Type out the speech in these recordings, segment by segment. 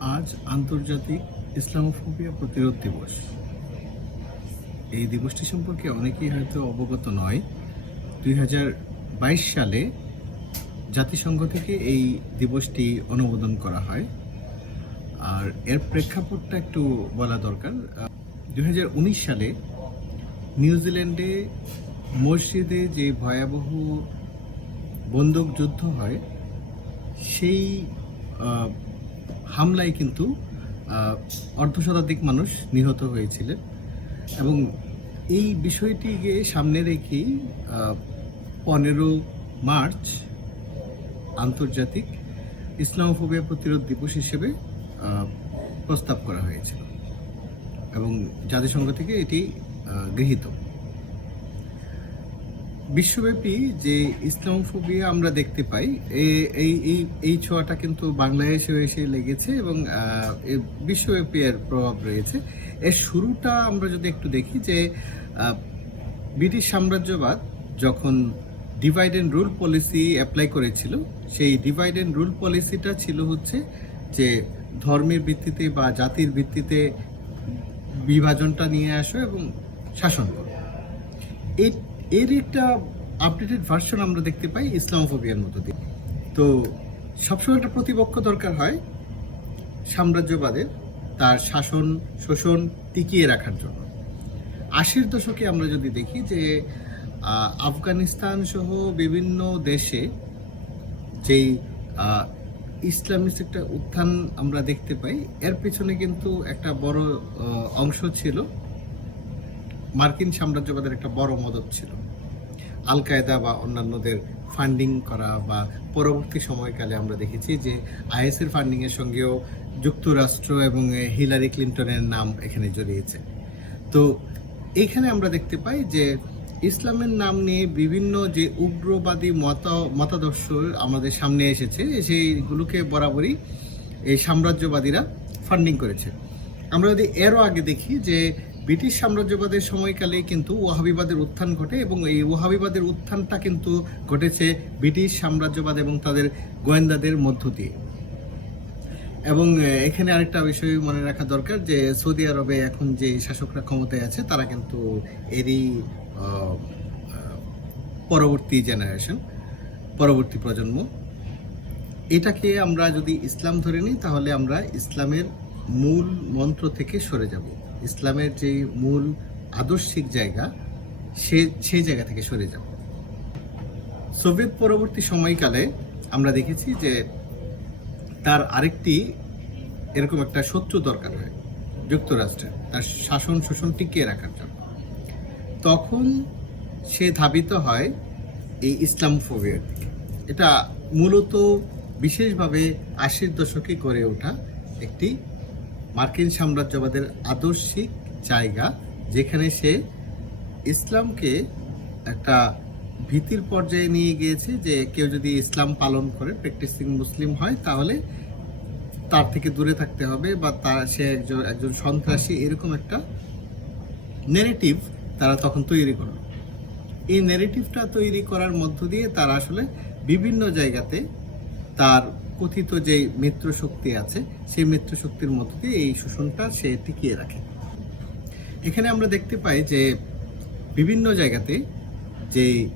আজ আন্তর্জাতিক ইসলামোফোবিয়া প্রতিরোধ দিবস। এই দিবসটি সম্পর্কে অনেকেই হয়তো অবগত নয়। দুই সালে জাতিসংঘ থেকে এই দিবসটি অনুমোদন করা হয়। আর এর প্রেক্ষাপটটা একটু বলা দরকার। দুই হাজার উনিশ সালে নিউজিল্যান্ডে মসজিদে যে ভয়াবহ বন্দুক যুদ্ধ হয়, সেই হামলায় কিন্তু অর্ধশতাধিক মানুষ নিহত হয়েছিলেন। এবং এই বিষয়টিকে সামনে রেখেই পনেরো মার্চ আন্তর্জাতিক ইসলামোফোবিয়া প্রতিরোধ দিবস হিসেবে প্রস্তাব করা হয়েছিল। এবং জাতিসংঘ থেকে এটি গৃহীত। বিশ্বব্যাপী যে ইসলামোফোবিয়া আমরা দেখতে পাই এই এই এই ছোঁয়াটা কিন্তু বাংলাদেশেও এসে লেগেছে এবং বিশ্বব্যাপী এর প্রভাব রয়েছে। এর শুরুটা আমরা যদি একটু দেখি যে ব্রিটিশ সাম্রাজ্যবাদ যখন divide and rule policy apply করেছিল, সেই ডিভাইড অ্যান্ড রুল পলিসিটা ছিল হচ্ছে যে ধর্মের ভিত্তিতে বা জাতির ভিত্তিতে বিভাজনটা নিয়ে আসো এবং শাসন করো। এই- এর একটা আপডেটেড ভার্সন আমরা দেখতে পাই ইসলামোফোবিয়ার মতো দিয়ে। তো সবসময় একটা প্রতিপক্ষ দরকার হয় সাম্রাজ্যবাদের তার শাসন, শোষণ টিকিয়ে রাখার জন্য। আশির দশকে আমরা যদি দেখি যে আফগানিস্তান সহ বিভিন্ন দেশে যেই ইসলামিস্ট একটা উত্থান আমরা দেখতে পাই, এর পিছনে কিন্তু একটা বড় অংশ ছিল মার্কিন সাম্রাজ্যবাদের একটা বড় মদত ছিল। আল কায়দা বা অন্যান্যদের ফান্ডিং করা বা পরবর্তী সময়কালে আমরা দেখেছি যে আইএসের ফান্ডিংয়ের সঙ্গেও যুক্তরাষ্ট্র এবং হিলারি ক্লিন্টনের নাম এখানে জড়িয়েছে। তো এখানে আমরা দেখতে পাই যে ইসলামের নাম নিয়ে বিভিন্ন যে উগ্রবাদী মত, মতাদর্শ আমাদের সামনে এসেছে, সেইগুলোকে বরাবরই এই সাম্রাজ্যবাদীরা ফান্ডিং করেছে। আমরা যদি এরও আগে দেখি যে ব্রিটিশ সাম্রাজ্যবাদের সময়কালে কিন্তু ওয়াহাবিবাদের উত্থান ঘটে এবং এই ওয়াহাবিবাদের উত্থানটা কিন্তু ঘটেছে ব্রিটিশ সাম্রাজ্যবাদ এবং তাদের গোয়েন্দাদের মধ্য দিয়ে। এবং এখানে আরেকটা বিষয় মনে রাখা দরকার যে সৌদি আরবে এখন যে শাসকরা ক্ষমতায় আছে, তারা কিন্তু এরই পরবর্তী জেনারেশন পরবর্তী প্রজন্ম। এটাকে আমরা যদি ইসলাম ধরে নিই, তাহলে আমরা ইসলামের মূল মন্ত্র থেকে সরে যাব। ইসলামের যে মূল আদর্শিক জায়গা, সে, সেই জায়গা থেকে সরে যাব। সোভিয়েত পরবর্তী সময়কালে আমরা দেখেছি যে তার আরেকটি এরকম একটা শত্রু দরকার হয় যুক্তরাষ্ট্রের তার শাসন শোষণ টিকিয়ে রাখার জন্য। তখন সে ধাবিত হয় এই ইসলামোফোবিয়ার দিকে। এটা মূলত বিশেষভাবে আশির দশকে গড়ে ওঠা একটি মার্কিন সাম্রাজ্যবাদের আদর্শিক জায়গা, যেখানে সে ইসলামকে একটা ভীতির পর্যায়ে নিয়ে গিয়েছে যে কেউ যদি ইসলাম পালন করে প্র্যাকটিসিং মুসলিম হয়, তাহলে তার থেকে দূরে থাকতে হবে বা তার সে একজন একজন সন্ত্রাসী এরকম একটা নেগেটিভ তারা তখন তৈরি করল। এই নেগেটিভটা তৈরি করার মধ্য দিয়ে তারা আসলে বিভিন্ন জায়গাতে তার কথিত যে মিত্র শক্তি আছে, সেই মিত্র শক্তির দিয়ে এই শোষণটা সে টিকিয়ে রাখে। এখানে আমরা দেখতে পাই যে বিভিন্ন জায়গাতে যে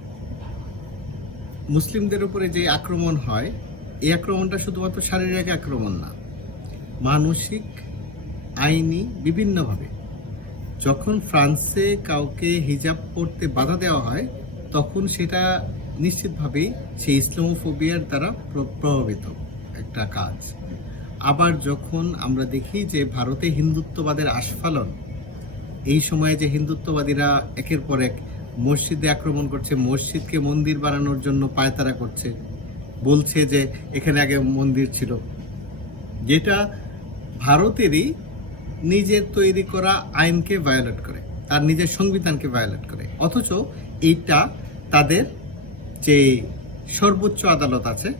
মুসলিমদের উপরে যে আক্রমণ হয়, এই আক্রমণটা শুধুমাত্র শারীরিক আক্রমণ না, মানসিক, আইনি, বিভিন্নভাবে। যখন ফ্রান্সে কাউকে হিজাব পড়তে বাধা দেওয়া হয়, তখন সেটা নিশ্চিতভাবেই সেই ইসলামোফোবিয়ার দ্বারা প্র- প্রভাবিত। একটা কাজ। আবার যখন আমরা দেখি যে ভারতে হিন্দুত্ববাদের আস্ফালন, এই সময়ে যে হিন্দুত্ববাদীরা একের পর এক মসজিদে আক্রমণ করছে, মসজিদকে মন্দির বানানোর জন্য পায়তারা করছে, বলছে যে এখানে আগে মন্দির ছিল। যেটা ভারতেরই নিজের তৈরি করা আইনকে ভায়োলেট করে, তার নিজের সংবিধানকে ভায়োলেট করে। অথচ এইটা তাদের যে সর্বোচ্চ আদালত আছে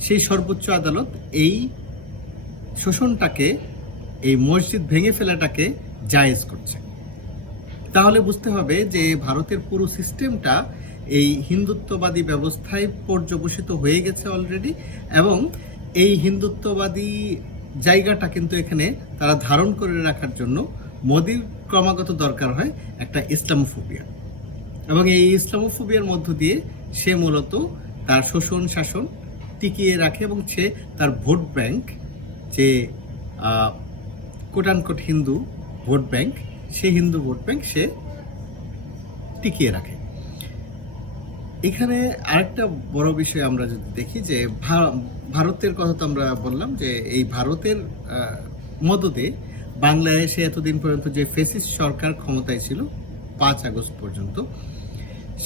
সেই সর্বোচ্চ আদালত এই শোষণটাকে, এই মসজিদ ভেঙে ফেলাটাকে জায়েজ করছে। তাহলে বুঝতে হবে যে ভারতের পুরো সিস্টেমটা এই হিন্দুত্ববাদী ব্যবস্থায় পর্যবসিত হয়ে গেছে অলরেডি এবং এই হিন্দুত্ববাদী জায়গাটা কিন্তু এখানে তারা ধারণ করে রাখার জন্য মোদির ক্রমাগত দরকার হয় একটা ইসলামোফোবিয়া। এবং এই ইসলামোফোবিয়ার মধ্য দিয়ে সে মূলত তার শোষণ শাসন টিকিয়ে রাখে এবং সে তার ভোট ব্যাংক, যে quote unquote Hindu vote bank, সে হিন্দু ভোট ব্যাংক সে টিকিয়ে রাখে। এখানে আরেকটা বড় বিষয় আমরা যদি দেখি যে ভারতের কথা তো আমরা বললাম যে, এই ভারতের মদদে বাংলাদেশে এতদিন পর্যন্ত যে ফেসিস সরকার ক্ষমতায় ছিল, পাঁচ আগস্ট পর্যন্ত,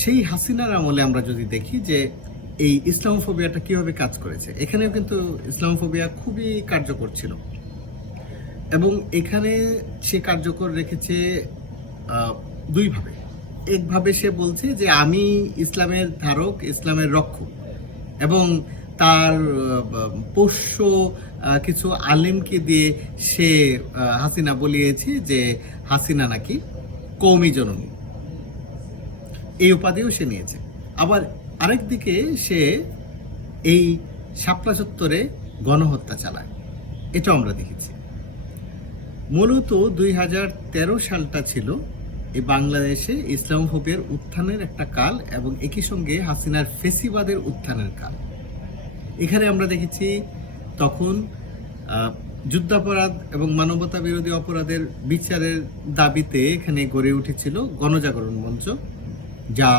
সেই হাসিনার আমলে আমরা যদি দেখি যে এই ইসলামোফোবিয়াটা কীভাবে কাজ করেছে? এখানেও কিন্তু ইসলামোফোবিয়া খুবই কার্যকর ছিল। এবং এখানে সে কার্যকর রেখেছে দুইভাবে। একভাবে সে বলছে যে, আমি ইসলামের ধারক, ইসলামের রক্ষক। এবং তার পোষ্য কিছু আলেমকে দিয়ে সে হাসিনা বলিয়েছে যে, হাসিনা নাকি কৌমি জননী। এই উপাধিও সে নিয়েছে। আবার আরেক দিকে সে এই শাপলা চত্বরে গণহত্যা চালায়। এটা আমরা দেখেছি। মূলত দুই হাজার তেরো সালটা ছিল এই বাংলাদেশে ইসলাম ইসলামোফোবিয়ার উত্থানের একটা কাল এবং একই সঙ্গে হাসিনার ফেসিবাদের উত্থানের কাল। এখানে আমরা দেখেছি তখন যুদ্ধাপরাধ এবং মানবতা বিরোধী অপরাধের বিচারের দাবিতে এখানে গড়ে উঠেছিল গণজাগরণ মঞ্চ, যা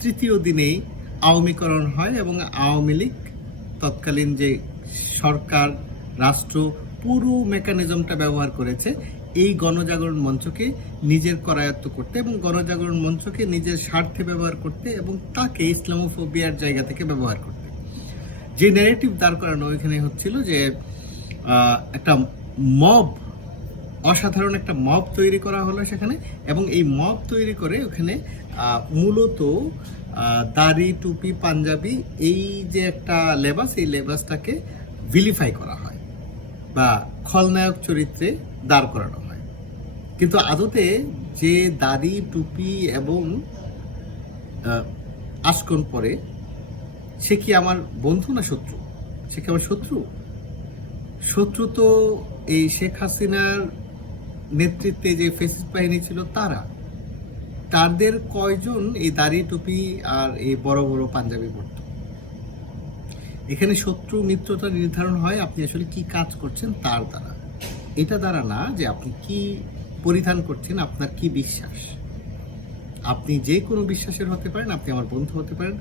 তৃতীয় দিনেই আওয়ামীকরণ হয় এবং আওয়ামী লীগ তৎকালীন যে সরকার, রাষ্ট্র, পুরো মেকানিজমটা ব্যবহার করেছে, এই গণজাগরণ মঞ্চকে নিজের করায়ত্ত করতে এবং গণজাগরণ মঞ্চকে নিজের স্বার্থে ব্যবহার করতে এবং তাকে ইসলামোফোবিয়ার জায়গা থেকে ব্যবহার করতে। যে ন্যারেটিভ দাঁড় করানো ওইখানে হচ্ছিল যে একটা মব অসাধারণ একটা মব তৈরি করা হলো সেখানে এবং এই মব তৈরি করে ওখানে মূলত দাড়ি টুপি পাঞ্জাবি এই যে একটা লেবাস এই লেবাসটাকে ভিলিফাই করা হয় বা খলনায়ক চরিত্রে দাঁড় করানো হয়। কিন্তু আদতে যে দাড়ি টুপি এবং আহ, আশকন পরে সে কি আমার বন্ধু না শত্রু? সে কি আমার শত্রু? শত্রু তো এই শেখ হাসিনার নেতৃত্বে যে ফেসিস বাহিনী ছিল তারা। তাদের কয়জন এই দাড়ি, টুপি আর এই বড় বড় পাঞ্জাবি পরত? এখানে শত্রু মিত্রতা নির্ধারণ হয়, আপনি আসলে কি কাজ করছেন তার দ্বারা। এটা দ্বারা না যে আপনি কি পরিধান করছেন, আপনার কি বিশ্বাস? আপনি যে কোনো বিশ্বাসের হতে পারেন, আপনি আমার বন্ধু হতে পারেন,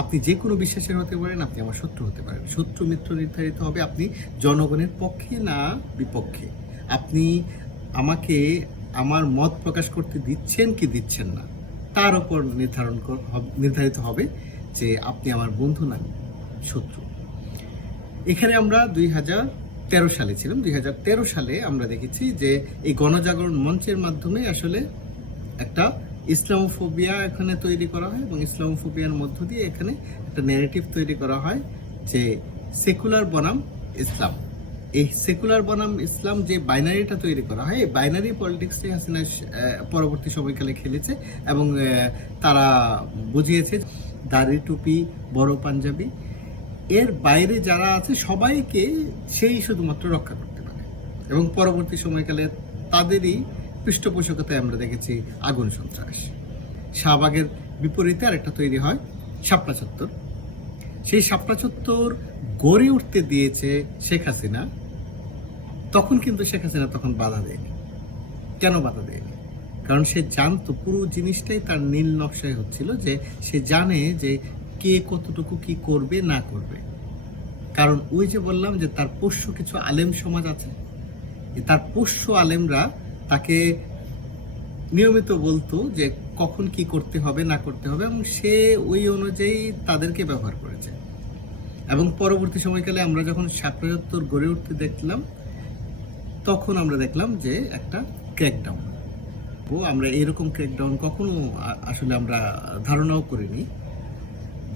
আপনি যে কোনো বিশ্বাসের হতে পারেন, আপনি আমার শত্রু হতে পারেন। শত্রু মিত্র নির্ধারিত হবে, আপনি জনগণের পক্ষে না বিপক্ষে। আপনি আমাকে আমার মত প্রকাশ করতে দিচ্ছেন কি দিচ্ছেন না, তার উপর নির্ধারণ নির্ধারিত হবে যে আপনি আমার বন্ধু না, শত্রু। এখানে আমরা দুই হাজার তেরো সালে ছিলাম। দুই হাজার তেরো সালে আমরা দেখেছি যে এই গণজাগরণ মঞ্চের মাধ্যমে আসলে একটা ইসলামোফোবিয়া এখানে তৈরি করা হয় এবং ইসলামোফোবিয়ার মধ্য দিয়ে এখানে একটা নেগেটিভ তৈরি করা হয় যে সেকুলার বনাম ইসলাম। এই সেকুলার বনাম ইসলাম যে বাইনারিটা তৈরি করা হয়, এই বাইনারি পলিটিক্সে হাসিনা পরবর্তী সময়কালে খেলেছে এবং তারা বুঝিয়েছে দাড়ি টুপি, বড় পাঞ্জাবি। এর বাইরে যারা আছে, সবাইকে সেই শুধুমাত্র রক্ষা করতে পারে। এবং পরবর্তী সময়কালে তাদেরই পৃষ্ঠপোষকতায় আমরা দেখেছি আগুন সন্ত্রাস। শাহবাগের বিপরীতে আরেকটা তৈরি হয়, শাপলা চত্বর। সেই শাপলা চত্বর গড়ে উঠতে দিয়েছে শেখ হাসিনা। তখন কিন্তু শেখ হাসিনা তখন বাধা দেয়নি। কেন বাধা দেয়নি? কারণ সে জানতো পুরো জিনিসটাই তার নীল নকশায় হচ্ছিল যে সে জানে যে কে কতটুকু কি করবে, না করবে। কারণ ওই যে বললাম যে তার পোষ্য কিছু আলেম সমাজ আছে তার পোষ্য আলেমরা তাকে নিয়মিত বলতো যে কখন কি করতে হবে, না করতে হবে এবং সে ওই অনুযায়ী তাদেরকে ব্যবহার করেছে। এবং পরবর্তী সময়কালে আমরা যখন সাপ্রায়ত্তর গড়ে উঠতে দেখলাম তখন আমরা দেখলাম যে একটা ক্র্যাকডাউন ও, আমরা এরকম ক্র্যাকডাউন কখনো আসলে আমরা ধারণাও করিনি।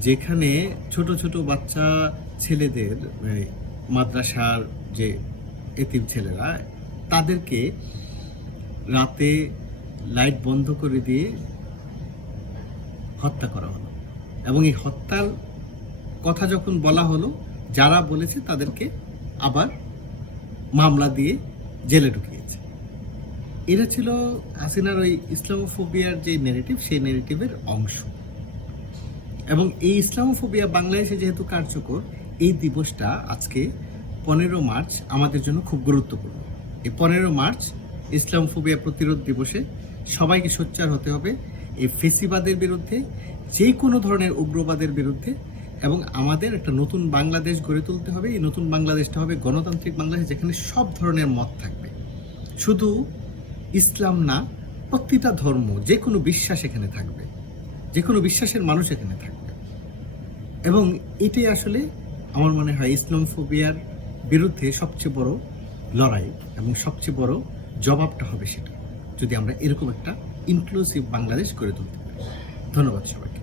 যেখানে ছোট ছোট বাচ্চা ছেলেদের মানে মাদ্রাসার যে এতিম ছেলেরা, তাদেরকে রাতে লাইট বন্ধ করে দিয়ে হত্যা করা হলো। এবং এই হত্যার কথা যখন বলা হলো, যারা বলেছে তাদেরকে আবার মামলা দিয়ে জেলে ঢুকিয়েছে। এটা ছিল হাসিনার ওই ইসলামোফোবিয়ার যে নেগেটিভ সেই নেগেটিভের অংশ। এবং এই ইসলামোফোবিয়া বাংলাদেশে যেহেতু কার্যকর, এই দিবসটা আজকে পনেরো মার্চ আমাদের জন্য খুব গুরুত্বপূর্ণ। এই পনেরো মার্চ ইসলামোফোবিয়া প্রতিরোধ দিবসে সবাইকে সোচ্চার হতে হবে। এই ফেসিবাদের বিরুদ্ধে, যে কোনো ধরনের উগ্রবাদের বিরুদ্ধে এবং আমাদের একটা নতুন বাংলাদেশ গড়ে তুলতে হবে। এই নতুন বাংলাদেশটা হবে গণতান্ত্রিক বাংলাদেশ, যেখানে সব ধরনের মত থাকবে। শুধু ইসলাম না, প্রতিটা ধর্ম যে কোনো বিশ্বাস এখানে থাকবে। যে কোনো বিশ্বাসের মানুষ এখানে থাকবে। এবং এটাই আসলে আমার মনে হয় ইসলামফোবিয়ার বিরুদ্ধে সবচেয়ে বড় লড়াই এবং সবচেয়ে বড় জবাবটা হবে সেটা, যদি আমরা এরকম একটা ইনক্লুসিভ বাংলাদেশ গড়ে তুলতে পারি। ধন্যবাদ সবাই